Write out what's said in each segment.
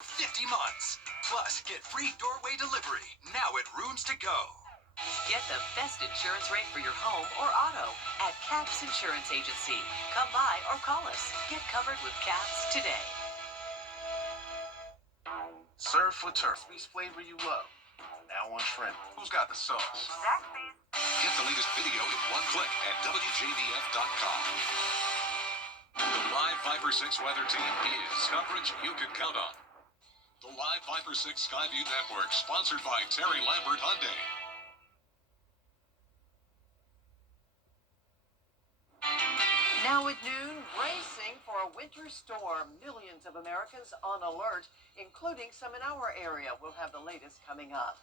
50 months. Plus, get free doorway delivery now at Rooms to Go. Get the best insurance rate for your home or auto at CAPS Insurance Agency. Come by or call us. Get covered with CAPS today. Surf or turf, please flavor you love. Now on trend. Who's got the sauce? Zaxby's. Get the latest video in one click at WJBF.com. The Live Viper 6 weather team is coverage you can count on. The Live Viper 6 Skyview Network, sponsored by Terry Lambert Hyundai. Now at noon, bracing for a winter storm. Millions of Americans on alert, including some in our area. We'll have the latest coming up.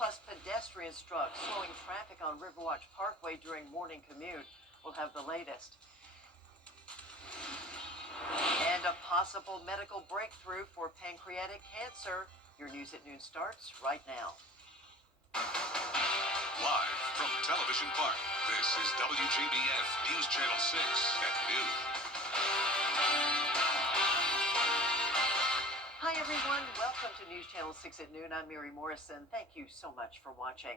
Plus, pedestrian struck, slowing traffic on Riverwatch Parkway during morning commute. We'll have the latest. And a possible medical breakthrough for pancreatic cancer. Your News at Noon starts right now. Live from Television Park, this is WJBF News Channel 6 at noon. Hi everyone, welcome to News Channel 6 at noon. I'm Mary Morrison. Thank you so much for watching.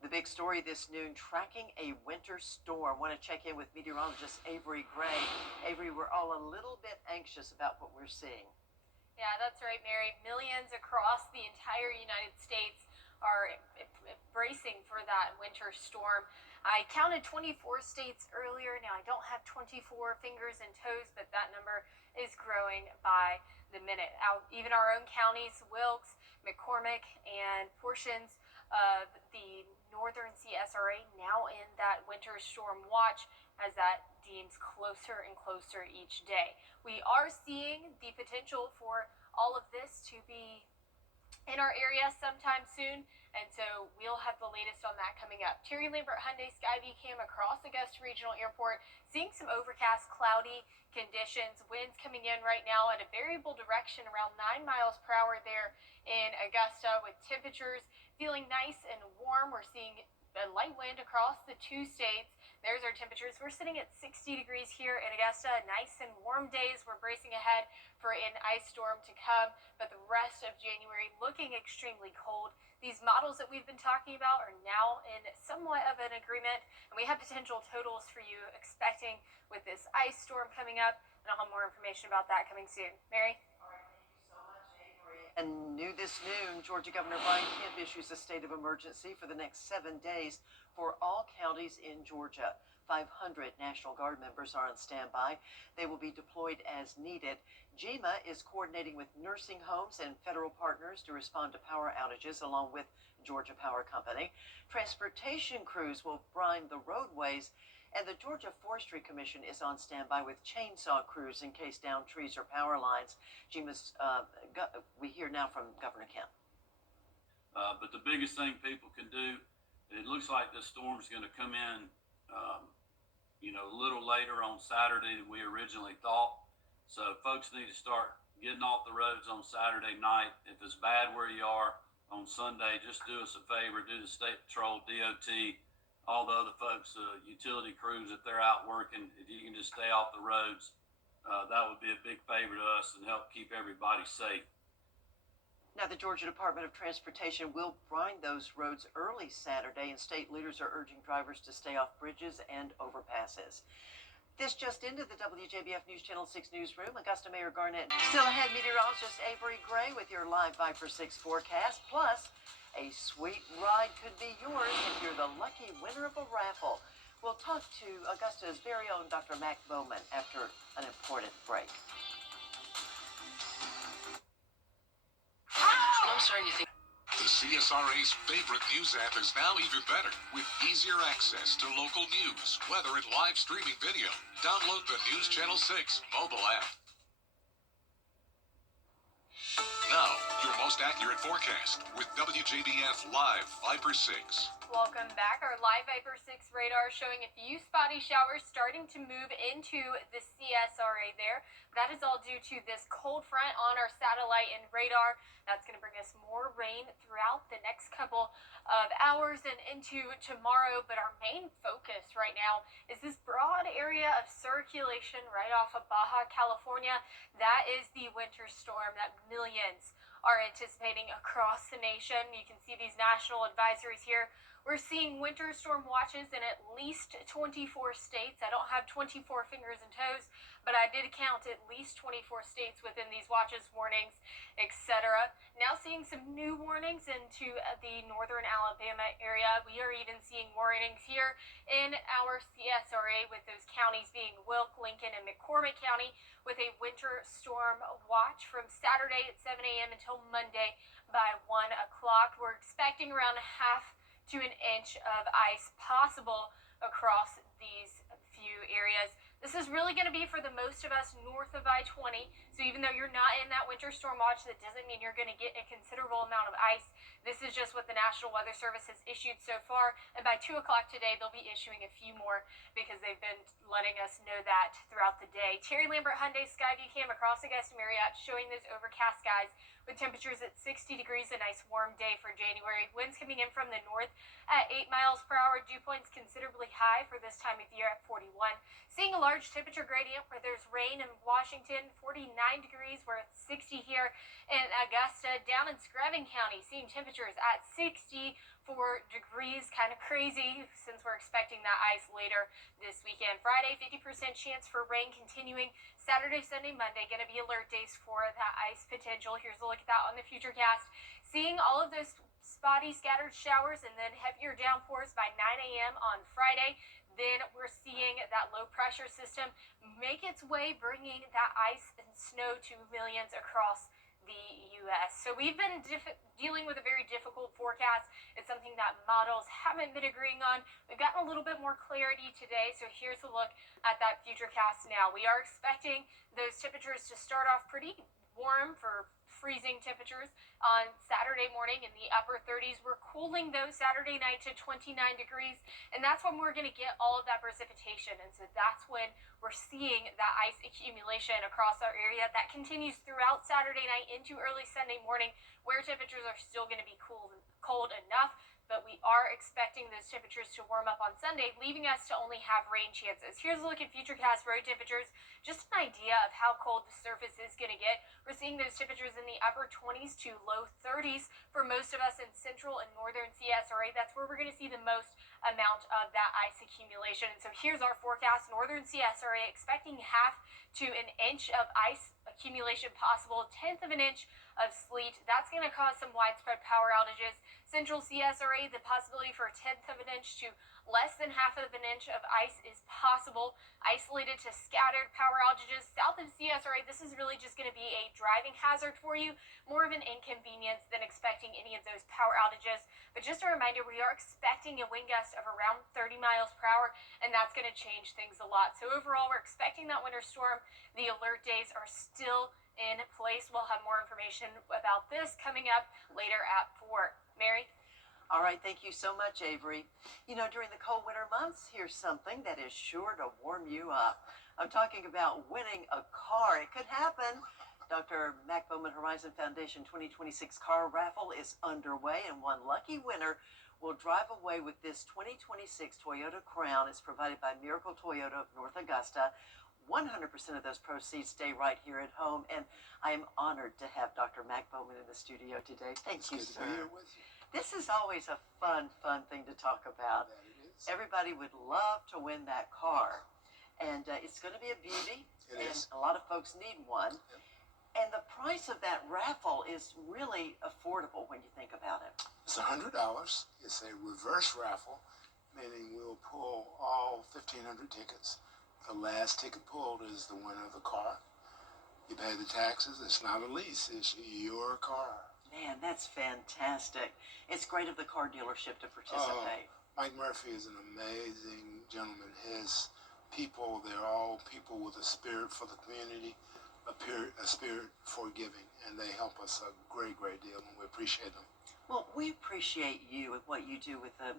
The big story this noon, tracking a winter storm. Want to check in with meteorologist Avery Gray. Avery, we're all a little bit anxious about what we're seeing. Yeah, that's right, Mary. Millions across the entire United States are bracing for that winter storm. I counted 24 states earlier. Now, I don't have 24 fingers and toes, but that number is growing by the minute. Even our own counties, Wilkes, McCormick, and portions of the northern CSRA now in that winter storm watch as that deems closer and closer each day. We are seeing the potential for all of this to be in our area sometime soon, and so we'll have the latest on that coming up. Terry Lambert Hyundai Skyview Cam across Augusta Regional Airport, seeing some overcast, cloudy conditions, winds coming in right now at a variable direction around 9 miles per hour there in Augusta, with temperatures feeling nice and warm. We're seeing a light wind across the two states. There's our temperatures. We're sitting at 60 degrees here in Augusta. Nice and warm days. We're bracing ahead for an ice storm to come, but the rest of January looking extremely cold. These models that we've been talking about are now in somewhat of an agreement, and we have potential totals for you expecting with this ice storm coming up, and I'll have more information about that coming soon. Mary? And new this noon, Georgia Governor Brian Kemp issues a state of emergency for the next 7 days for all counties in Georgia. 500 National Guard members are on standby. They will be deployed as needed. GEMA is coordinating with nursing homes and federal partners to respond to power outages, along with Georgia Power Company. Transportation crews will brine the roadways, and the Georgia Forestry Commission is on standby with chainsaw crews in case downed trees or power lines. GEMA's, we hear now from Governor Kemp. But the biggest thing people can do, it looks like this storm's going to come in, a little later on Saturday than we originally thought. So folks need to start getting off the roads on Saturday night. If it's bad where you are on Sunday, just do us a favor, do the State Patrol, DOT, all the other folks, utility crews, if they're out working, if you can just stay off the roads, that would be a big favor to us and help keep everybody safe. Now, the Georgia Department of Transportation will brine those roads early Saturday, and state leaders are urging drivers to stay off bridges and overpasses. This just into the WJBF News Channel 6 newsroom. Augusta Mayor Garnett. Still ahead, meteorologist Avery Gray with your live Viper 6 forecast. Plus, a sweet ride could be yours if you're the lucky winner of a raffle. We'll talk to Augusta's very own Dr. Mac Bowman after an important break. I'm starting to think. The CSRA's favorite news app is now even better, with easier access to local news, weather, and live streaming video. Download the News Channel 6 mobile app. Now, your most accurate forecast with WJBF Live Viper 6. Welcome back. Our live Viper 6 radar showing a few spotty showers starting to move into the CSRA there. That is all due to this cold front on our satellite and radar. That's going to bring us more rain throughout the next couple of hours and into tomorrow. But our main focus right now is this broad area of circulation right off of Baja California. That is the winter storm that millions are anticipating across the nation. You can see these national advisories here. We're seeing winter storm watches in at least 24 states. I don't have 24 fingers and toes, but I did count at least 24 states within these watches, warnings, etc. Now seeing some new warnings into the northern Alabama area. We are even seeing warnings here in our CSRA with those counties being Wilk, Lincoln, and McCormick County with a winter storm watch from Saturday at 7 a.m. until Monday by 1 o'clock. We're expecting around half to an inch of ice possible across these few areas. This is really going to be for the most of us north of I-20. So even though you're not in that winter storm watch, that doesn't mean you're going to get a considerable amount of ice. This is just what the National Weather Service has issued so far. And by 2 o'clock today, they'll be issuing a few more because they've been letting us know that throughout the day. Terry Lambert Hyundai Skyview Cam across Augusta Marriott showing those overcast skies with temperatures at 60 degrees, a nice warm day for January. Winds coming in from the north at 8 miles per hour. Dew points considerably high for this time of year at 41. Seeing a large temperature gradient where there's rain in Washington, 49 degrees, we're at 60 here in Augusta. Down in Screven County, seeing temperatures at 64 degrees. Kind of crazy since we're expecting that ice later this weekend. Friday, 50% chance for rain continuing. Saturday, Sunday, Monday, going to be alert days for that ice potential. Here's a look at that on the futurecast. Seeing all of those spotty scattered showers and then heavier downpours by 9 a.m. on Friday. Then we're seeing that low pressure system make its way, bringing that ice and snow to millions across the U.S. So we've been dealing with a very difficult forecast. It's something that models haven't been agreeing on. We've gotten a little bit more clarity today. So here's a look at that futurecast now. We are expecting those temperatures to start off pretty warm for freezing temperatures on Saturday morning in the upper 30s. We're cooling those Saturday night to 29 degrees, and that's when we're going to get all of that precipitation. And so that's when we're seeing that ice accumulation across our area. That continues throughout Saturday night into early Sunday morning, where temperatures are still going to be cold enough. But we are expecting those temperatures to warm up on Sunday, leaving us to only have rain chances. Here's a look at futurecast road temperatures. Just an idea of how cold the surface is going to get. We're seeing those temperatures in the upper 20s to low 30s for most of us in central and northern CSRA. That's where we're going to see the most amount of that ice accumulation. And so here's our forecast. Northern CSRA expecting half to an inch of ice accumulation possible, 1/10 of an inch of sleet. That's going to cause some widespread power outages. Central CSRA, the possibility for 1/10 of an inch to less than 1/2 of an inch of ice is possible. Isolated to scattered power outages. South of CSRA, this is really just going to be a driving hazard for you. More of an inconvenience than expecting any of those power outages. But just a reminder, we are expecting a wind gust of around 30 miles per hour, and that's going to change things a lot. So overall, we're expecting that winter storm. The alert days are still in place. We'll have more information about this coming up later at 4. Mary? All right, thank you so much, Avery. You know, during the cold winter months, here's something that is sure to warm you up. I'm talking about winning a car. It could happen. Dr. Mac Bowman Horizon Foundation 2026 car raffle is underway, and one lucky winner will drive away with this 2026 Toyota Crown. It's provided by Miracle Toyota of North Augusta. 100% of those proceeds stay right here at home, and I am honored to have Dr. Mac Bowman in the studio today. Thank you, sir. Good to be here with you. This is always a fun thing to talk about. That it is. Everybody would love to win that car, and it's going to be a beauty, It and is. a lot of folks need one. Yep. And the price of that raffle is really affordable when you think about it. It's $100. It's a reverse raffle, meaning we'll pull all 1,500 tickets. The last ticket pulled is the winner of the car. You pay the taxes. It's not a lease. It's your car. Man, that's fantastic. It's great of the car dealership to participate. Mike Murphy is an amazing gentleman. His people, they're all people with a spirit for the community. a spirit for giving, and they help us a great deal, and we appreciate them. Well, we appreciate you and what you do with the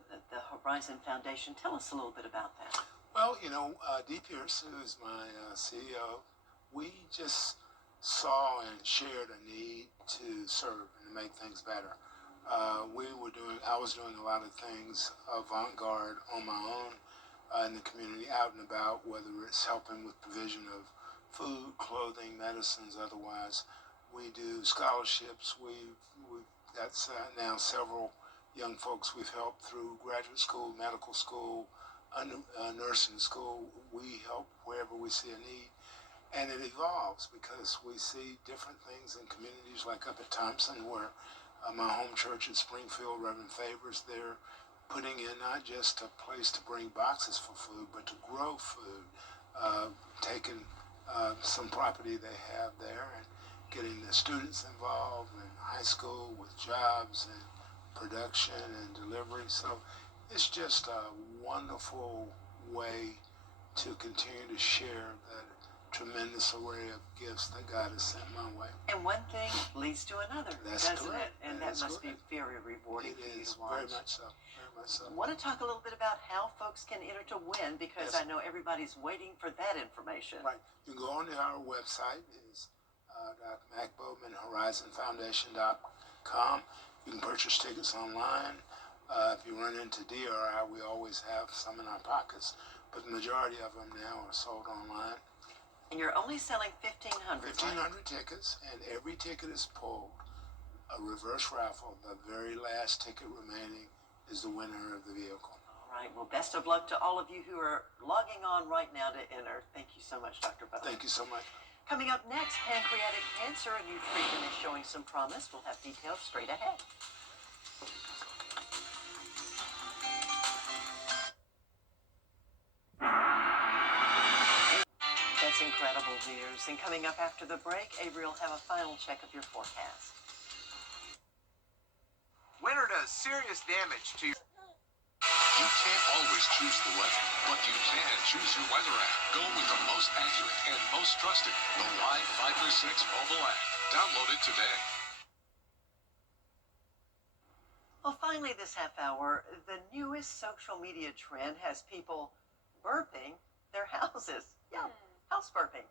Horizon Foundation. Tell us a little bit about that. Well, Dee Pierce, who is my CEO, we just saw and shared a need to serve and to make things better. I was doing a lot of things avant-garde on my own in the community, out and about, whether it's helping with provision of food, clothing, medicines, otherwise. We do scholarships. We've got now several young folks we've helped through graduate school, medical school, nursing school. We help wherever we see a need. And it evolves because we see different things in communities like up at Thompson, where my home church at Springfield, Reverend Favors, they're putting in not just a place to bring boxes for food, but to grow food, taking some property they have there and getting the students involved in high school with jobs and production and delivery. So it's just a wonderful way to continue to share the tremendous array of gifts that God has sent my way. And one thing leads to another, That's doesn't correct. it? And that must be very rewarding for you It is, to watch. very much so. Very much so. I want to talk a little bit about how folks can enter to win, because Yes. I know everybody's waiting for that information. Right. You can go on to our website, is MacBowmanHorizonFoundation.com. You can purchase tickets online. If you run into DRI, we always have some in our pockets, but the majority of them now are sold online. And you're only selling 1,500. 1,500 tickets, and every ticket is pulled. A reverse raffle. The very last ticket remaining is the winner of the vehicle. All right. Well, best of luck to all of you who are logging on right now to enter. Thank you so much, Dr. Bowman. Thank you so much. Coming up next, pancreatic cancer. A new treatment is showing some promise. We'll have details straight ahead. That's incredible news. And coming up after the break, Avery will have a final check of your forecast. Winter does serious damage to your... You can't always choose the weather, but you can choose your weather app. Go with the most accurate and most trusted, the Live Viper 6 mobile app. Download it today. Well, finally this half hour, the newest social media trend has people burping their houses. Yeah, house burping.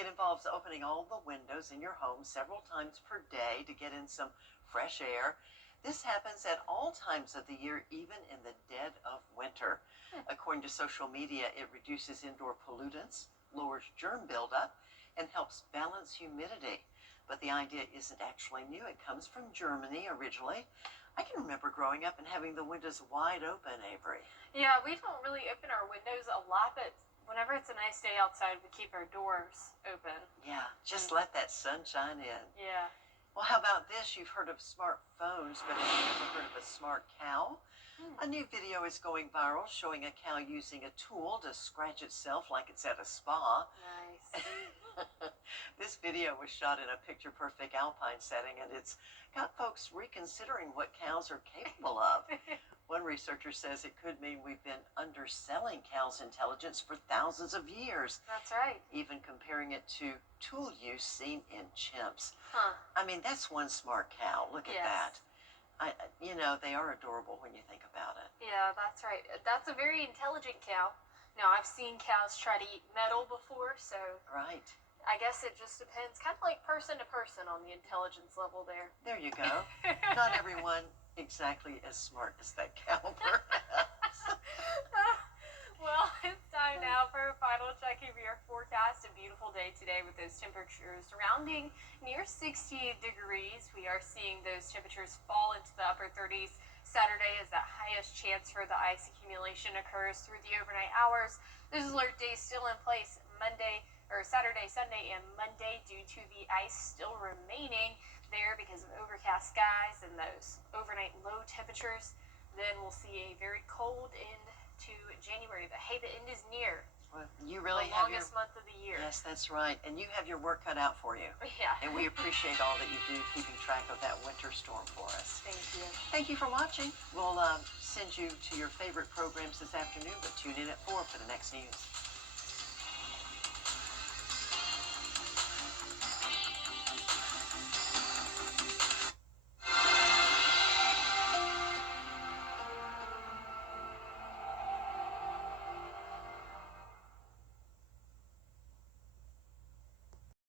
It involves opening all the windows in your home several times per day to get in some fresh air. This happens at all times of the year, even in the dead of winter. According to social media, it reduces indoor pollutants, lowers germ buildup, and helps balance humidity. But the idea isn't actually new. It comes from Germany originally. I can remember growing up and having the windows wide open, Avery. Yeah, we don't really open our windows a lot, but whenever it's a nice day outside, we keep our doors open. Yeah, just let that sunshine in. Yeah. Well, how about this? You've heard of smartphones, but have you ever heard of a smart cow? A new video is going viral showing a cow using a tool to scratch itself like it's at a spa. Nice. This video was shot in a picture-perfect alpine setting, and it's got folks reconsidering what cows are capable of. One researcher says it could mean we've been underselling cows' intelligence for thousands of years, That's right. even comparing it to tool use seen in chimps. Huh. I mean, that's one smart cow. Look at Yes. that. They are adorable when you think about it. Yeah, that's right. That's a very intelligent cow. Now, I've seen cows try to eat metal before, so Right. I guess it just depends, kind of like person to person on the intelligence level there. There you go. Not everyone exactly as smart as that cow, perhaps. Well, it's time now for a final check of your forecast. A beautiful day today with those temperatures surrounding near 60 degrees. We are seeing those temperatures fall into the upper 30s. Saturday is the highest chance for the ice accumulation occurs through the overnight hours. Those alert days still in place Saturday, Sunday, and Monday due to the ice still remaining there because of overcast skies and those overnight low temperatures. Then we'll see a very cold end to January. But hey, the end is near. Well, you really The have your... longest month of the year. Yes, that's right. And you have your work cut out for you. Yeah. And we appreciate all that you do keeping track of that winter storm for us. Thank you. Thank you for watching. We'll send you to your favorite programs this afternoon, but tune in at 4 for the next news.